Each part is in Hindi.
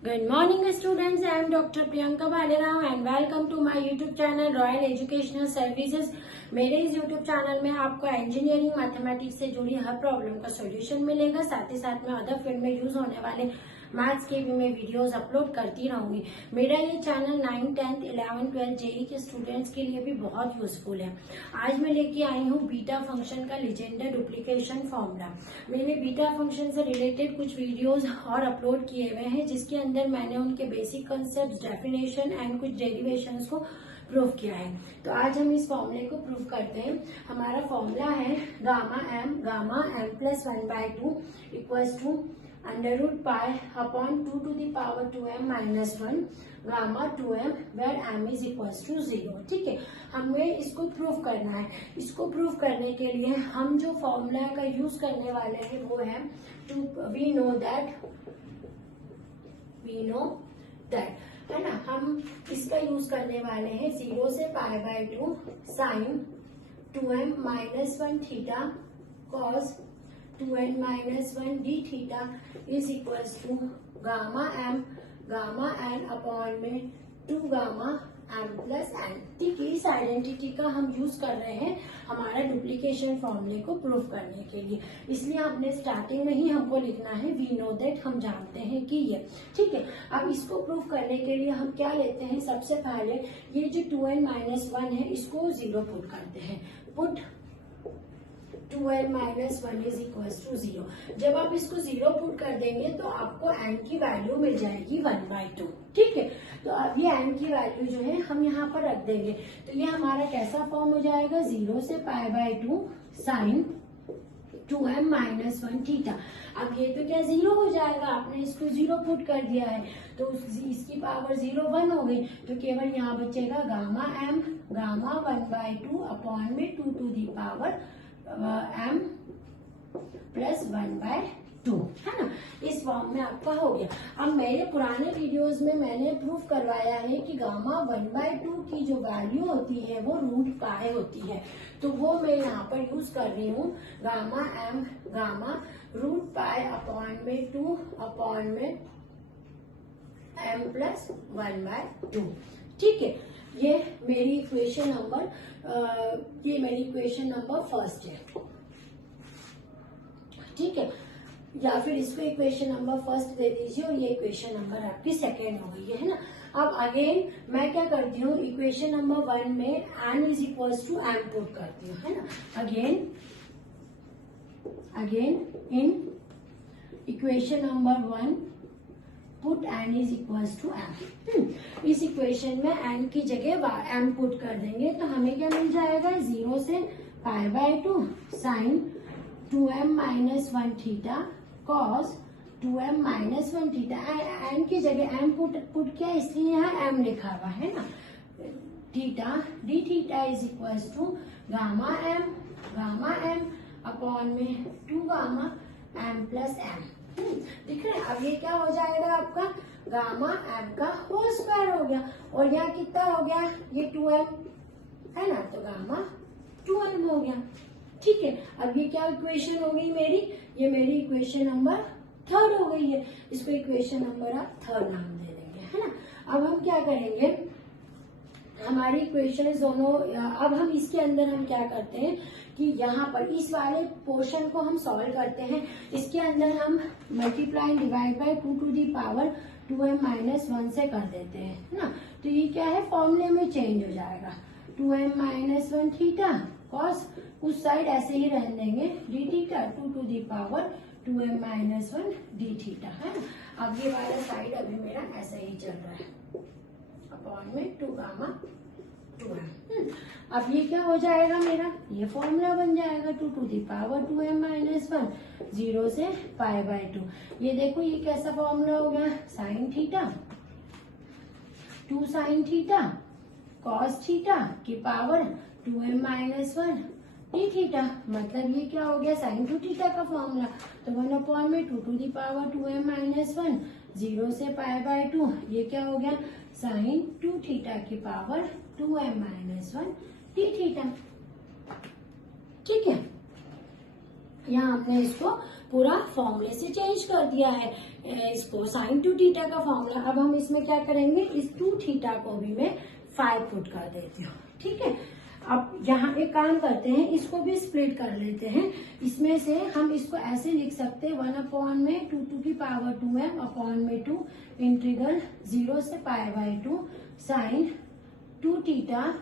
Good morning students, I am Dr. Priyanka Bhalerao and welcome to my YouTube channel Royal Educational Services। मेरे इस YouTube चैनल में आपको इंजीनियरिंग मैथमेटिक्स से जुड़ी हर प्रॉब्लम का सॉल्यूशन मिलेगा। साथ ही साथ में अदर फील्ड में यूज होने वाले मैथ्स के भी मैं वीडियोस अपलोड करती रहूंगी। मेरा ये channel 9th, 10th, 11th, 12th JEE के स्टूडेंट्स के लिए भी बहुत यूजफुल है। आज मैं लेके आई हूँ बीटा फंक्शन का लीजेंडर डुप्लीकेशन फॉर्मूला। मैंने बीटा फंक्शन से रिलेटेड कुछ वीडियोस और अपलोड किए हुए हैं, जिसके अंदर मैंने उनके बेसिक कंसेप्ट, डेफिनेशन एंड कुछ डेरिवेशंस को प्रूव किया है। तो आज हम इस फॉर्मूले को प्रूव करते हैं। हमारा फॉर्मूला है gamma m plus 1/2 equals to √पाई upon 2 to the power 2m minus 1 gamma 2m where m is equals to 0। ठीक है, हमें इसको प्रूव करना है। इसको प्रूव करने के लिए हम जो फॉर्मूला का यूज करने वाले हैं वो है वी नो दैट है ना। हम इसका यूज करने वाले हैं 0 से π/2 sine 2m minus 1 theta cos 2n minus 1 d theta is equals to gamma n upon में 2 गामा m प्लस n। ठीक है, इस आइडेंटिटी का हम यूज कर रहे हैं हमारा डुप्लीकेशन फॉर्मूले को प्रूव करने के लिए। इसलिए हमने स्टार्टिंग में ही हमको लिखना है वी नो दैट, हम जानते हैं कि ये। ठीक है, अब इसको प्रूव करने के लिए हम क्या लेते हैं, सबसे पहले ये जो 2n माइनस 1 है इसको 0 पुट करते हैं। Put 2n minus 1 is equal to 0। जब आप इसको 0 पुट कर देंगे तो आपको n की वैल्यू मिल जाएगी 1/2। ठीक है, तो अब ये n की वैल्यू जो है हम यहाँ पर रख देंगे। तो ये हमारा कैसा फॉर्म हो जाएगा, 0 से π/2 साइन 2m माइनस 1 थीटा। अब ये तो क्या 0 हो जाएगा, आपने इसको 0 पुट कर दिया है तो इसकी पावर 0 1 हो गई। तो केवल यहाँ बचेगा गामा 1/2 अपॉन में 2 to the power m plus 1/2 है ना। इस फॉर्म में आपका हो गया। अब मेरे पुराने वीडियोस में मैंने प्रूफ करवाया है कि गामा 1/2 की जो वैल्यू होती है वो √π होती है। तो वो मैं यहाँ पर यूज कर रही हूँ गामा √π अपॉन में 2 अपॉन में m प्लस 1/2। ठीक है, ये मेरी इक्वेशन नंबर फर्स्ट है। ठीक है, या फिर इसको इक्वेशन नंबर फर्स्ट दे दीजिए और ये इक्वेशन नंबर आपकी सेकेंड हो गई है ना। अब अगेन मैं क्या करती हूँ, इक्वेशन नंबर 1 में n is equals to m put करती हूँ है ना। Again in equation number 1 put n is equals to m। इस इक्वेशन में n की जगह m पुट कर देंगे तो हमें क्या मिल जाएगा, 0 से π/2 sine 2m minus 1 theta cos 2m minus 1 theta. n की जगह m पुट किया इसलिए यहाँ m लिखा हुआ है ना। Theta d theta is equals to gamma m upon में 2 गामा m प्लस m। दिख रहा है। अब ये क्या हो जाएगा, आपका गामा m का होल स्क्वायर हो गया और यहाँ कितना हो गया, ये 2m है ना, तो गामा 2m हो गया। ठीक है, अब ये क्या इक्वेशन हो गई मेरी, ये मेरी इक्वेशन नंबर 3 हो गई है। इसको इक्वेशन नंबर आप 3 नाम दे देंगे है ना। अब हम क्या करेंगे, हमारी इक्वेशन दोनों, अब हम इसके अंदर हम क्या करते हैं कि यहाँ पर इस वाले पोर्शन को हम सॉल्व करते हैं। इसके अंदर हम multiply divide by 2 to the power 2m minus 1 से कर देते हैं है ना। तो ये क्या है, फॉर्मूले में चेंज हो जाएगा। 2m माइनस 1 थीटा कॉस उस साइड ऐसे ही रहने देंगे D theta 2 to the power 2m minus 1 d theta है ना। अब ये वाला साइड अभी मेरा ऐसा ही चल रहा है अपॉन में 2 गामा 2m। अब ये क्या हो जाएगा मेरा, ये फॉर्मूला बन जाएगा 2 to the power 2m minus 1 0 से π/2। ये देखो ये कैसा फॉर्मूला हो गया, sine theta 2 sine theta cos theta की power 2m minus 1 d theta. मतलब ये क्या हो गया, साइन 2 थीटा का फॉर्मूला। तो 1 अपॉन में 2 to the power 2m minus 1 0 से π/2। ये क्या हो गया, साइन 2 थीटा की power 2m minus 1 d theta. ठीक है, यहाँ हमने इसको पूरा फॉर्मूले से चेंज कर दिया है इसको, साइन 2 थीटा का फॉर्मूला। अब हम इसमें क्या करेंगे, इस 2 थीटा को भी मैं 5 पुट कर देती हूँ, ठीक है। अब यहाँ एक काम करते हैं, इसको भी स्प्लिट कर लेते हैं। इसमें से हम इसको ऐसे लिख सकते हैं 1/में 2 टू की पावर 2m अपॉन में 2 इंटीग्रल 0 से π/2 साइन 2 थीटा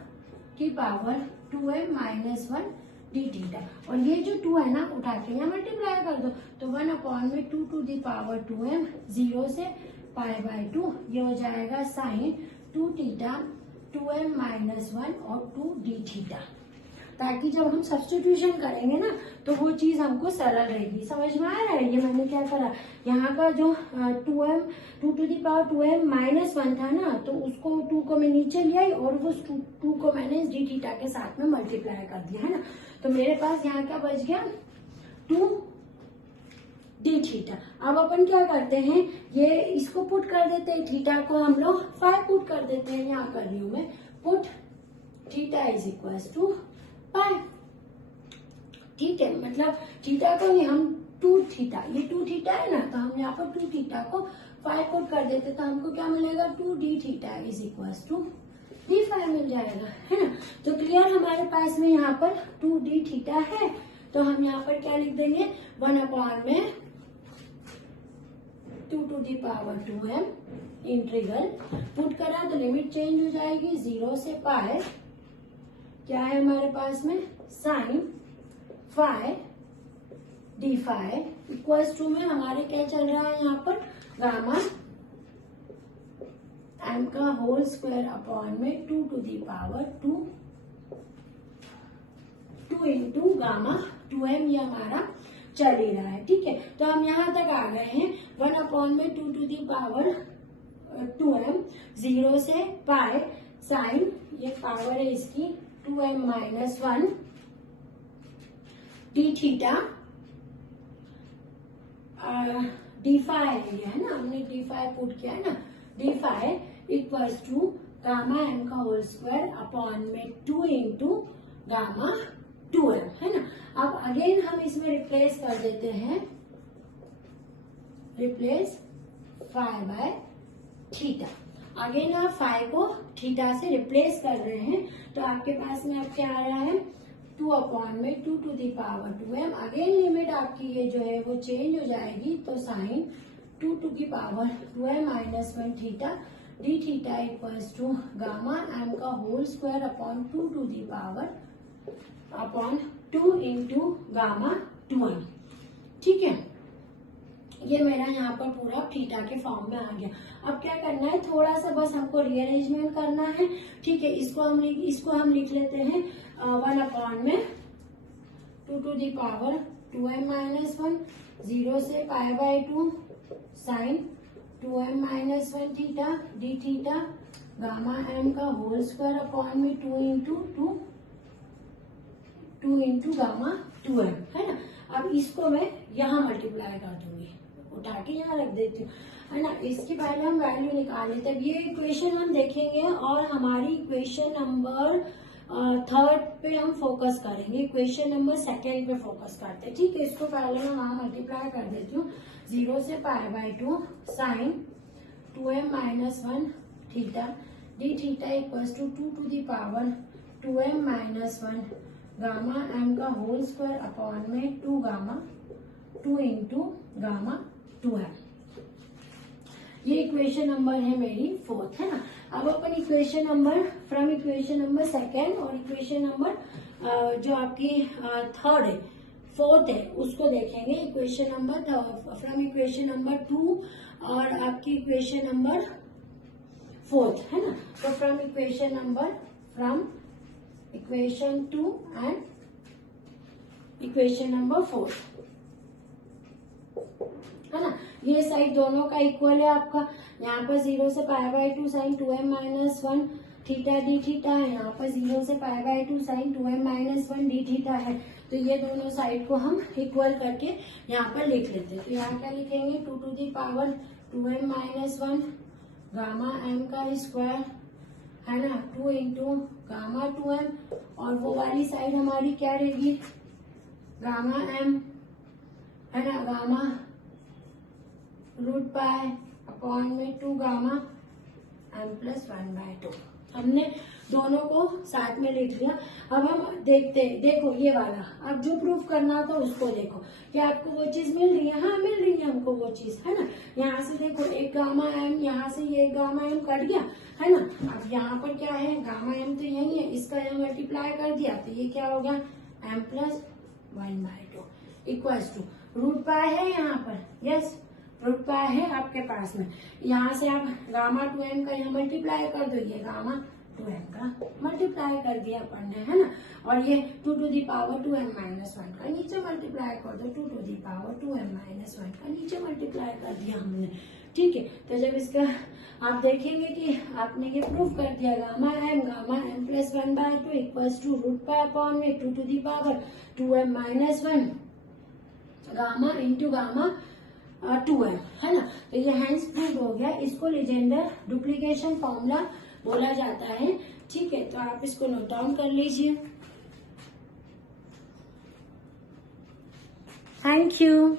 की power 2m minus 1 d theta. और ये जो 2 है ना, उठा के यहाँ मल्टीप्लाई कर दो, तो 1/में 2 टू दी पावर 2m 0 से π/2, ये हो जाएगा साइन 2 थीटा 2m माइनस 1 और 2 डी थीटा। ताकि जब हम सब्स्टिट्यूशन करेंगे ना तो वो चीज हमको सरल रहेगी। समझ में आ रहा है? ये मैंने क्या करा, यहाँ का जो 2 to the power 2m minus 1 था ना, तो उसको 2 को मैं नीचे ले आई और वो 2 को मैंने डी थीटा के साथ में मल्टीप्लाई कर दिया, है ना। तो मेरे पास यहाँ क्या बच गया, 2 डी थीटा। अब अपन क्या करते हैं, ये इसको पुट कर देते हैं, थीटा को हम लोग 5 पुट कर देते हैं। यहाँ कर रही हूँ मैं, put theta is equal to pi, ठीक है। मतलब थीटा को हम 2 थीटा, ये 2 थीटा है ना, तो हम यहाँ पर 2 थीटा को 5 पुट कर देते, तो हमको क्या मिलेगा, 2 d theta is equal to d5 मिल जाएगा, है ना। तो क्लियर, हमारे पास में यहाँ पर 2 डी थीटा है, तो हम यहाँ पर क्या लिख देंगे, 1/में 2 to the power 2m integral, put करा तो लिमिट चेंज हो जाएगी 0 से पाई, क्या है हमारे पास में, साइन 5 d5 इक्वल्स टू में हमारे क्या चल रहा है यहाँ पर, गामा m का होल स्क्वायर अपॉन में 2 to the power 2 into gamma 2m, ये हमारा चल ही रहा है, ठीक है। तो हम यहाँ तक आ गए हैं, 1/में 2 टू दी पावर 2m 0 से पाई साइन, ये पावर है इसकी 2m minus 1 d theta, d5 है ना, हमने d5 पुट किया है ना, d5 equals to gamma m का होल स्क्वायर अपॉन में 2 इंटू गामा 2m, है ना। अब अगेन हम इसमें रिप्लेस कर देते हैं, रिप्लेस 5 थीटा। अगेन आप 5 को थीटा से रिप्लेस कर रहे हैं, तो आपके पास में अब क्या आ रहा है, 2/में 2 to the power 2m। Again limit आपकी ये जो है वो चेंज हो जाएगी, तो साइन 2 टू की power 2m minus 1 theta d theta equals to gamma m का whole square upon 2 to the power upon 2 into gamma 2m, ठीक है। ये मेरा यहाँ पर पूरा थीटा के फॉर्म में आ गया। अब क्या करना है, थोड़ा सा बस हमको रीअरेंजमेंट करना है, ठीक है। इसको हम लिख लेते हैं 1/में 2 to the power 2m minus 1 0 से π/2 sine 2m minus 1 theta d theta gamma m का होल स्क्वायर अपॉन में 2 इंटू गामा 2m, है ना। अब इसको मैं यहाँ मल्टीप्लाई कर दूंगी, उठा के यहाँ रख देती हूँ, है ना। इसके पहले हम वैल्यू निकाल लेते हैं। ये इक्वेशन हम देखेंगे और हमारी इक्वेशन नंबर 3 पे हम फोकस करेंगे, इक्वेशन नंबर 2 पे फोकस करते हैं, ठीक है। इसको पहले मैं वहां मल्टीप्लाई कर देती हूँ, 0 से π/2 sine 2m minus 1 theta d theta equals to 2 to the power 2m minus 1 gamma m का होल स्क्वायर अपॉन में 2 गामा 2 इंटू गामा 2m। ये इक्वेशन नंबर है मेरी 4, है ना। अब अपन equation number from equation number 2 और इक्वेशन नंबर जो आपकी 3rd है, 4th है, उसको देखेंगे। Equation number from equation number 2 और आपकी इक्वेशन नंबर 4th, है ना। तो from equation 2 and equation number 4, है ना। ये साइड दोनों का इक्वल है आपका, यहाँ पर 0 से π/2 sine 2m minus 1 theta d theta है, यहाँ पर 0 से π/2 sine 2m minus 1 d theta है। तो ये दोनों साइड को हम इक्वल करके यहाँ पर लिख लेते हैं। तो यहाँ क्या लिखेंगे, 2 to the power 2m minus 1 gamma m का स्क्वायर, है ना, 2 इंटू गामा 2m, और वो वाली साइड हमारी क्या रहेगी, गामा m, है ना, गामा रूट पाई अपॉन में 2 गामा m प्लस 1/2। हमने दोनों को साथ में लिख लिया। अब हम देखते हैं, देखो ये वाला, अब जो प्रूफ करना था उसको देखो, क्या आपको वो चीज मिल रही है? हाँ मिल रही है हमको वो चीज, है ना। यहाँ से देखो एक गामा m, यहाँ से ये गामा m कट गया, है ना। अब यहाँ पर क्या है, गामा m तो यही है, इसका यहाँ मल्टीप्लाई कर दिया तो ये क्या हो गया, m plus 1/2 equals to root pi है यहाँ पर, यस रूट पाई है आपके पास में। यहाँ से आप गामा 2m का यहाँ मल्टीप्लाई कर दो, ये गामा 2m का मल्टीप्लाई कर दिया अपन ने, है ना। और ये 2 to the power 2m minus 1 का नीचे मल्टीप्लाई कर दो, 2 to the power 2m minus 1 का नीचे मल्टीप्लाई कर दिया हमने, ठीक है। तो जब इसका आप देखेंगे कि आपने ये प्रूफ कर दिया, gamma m plus 1/2 equals to root pi upon में 2 to the power 2m minus 1 gamma into gamma 2m, है ना। तो ये हैंस प्रूव हो गया। इसको लीजेंडर डुप्लीकेशन फॉर्मूला बोला जाता है, ठीक है। तो आप इसको नोट डाउन कर लीजिए। Thank you.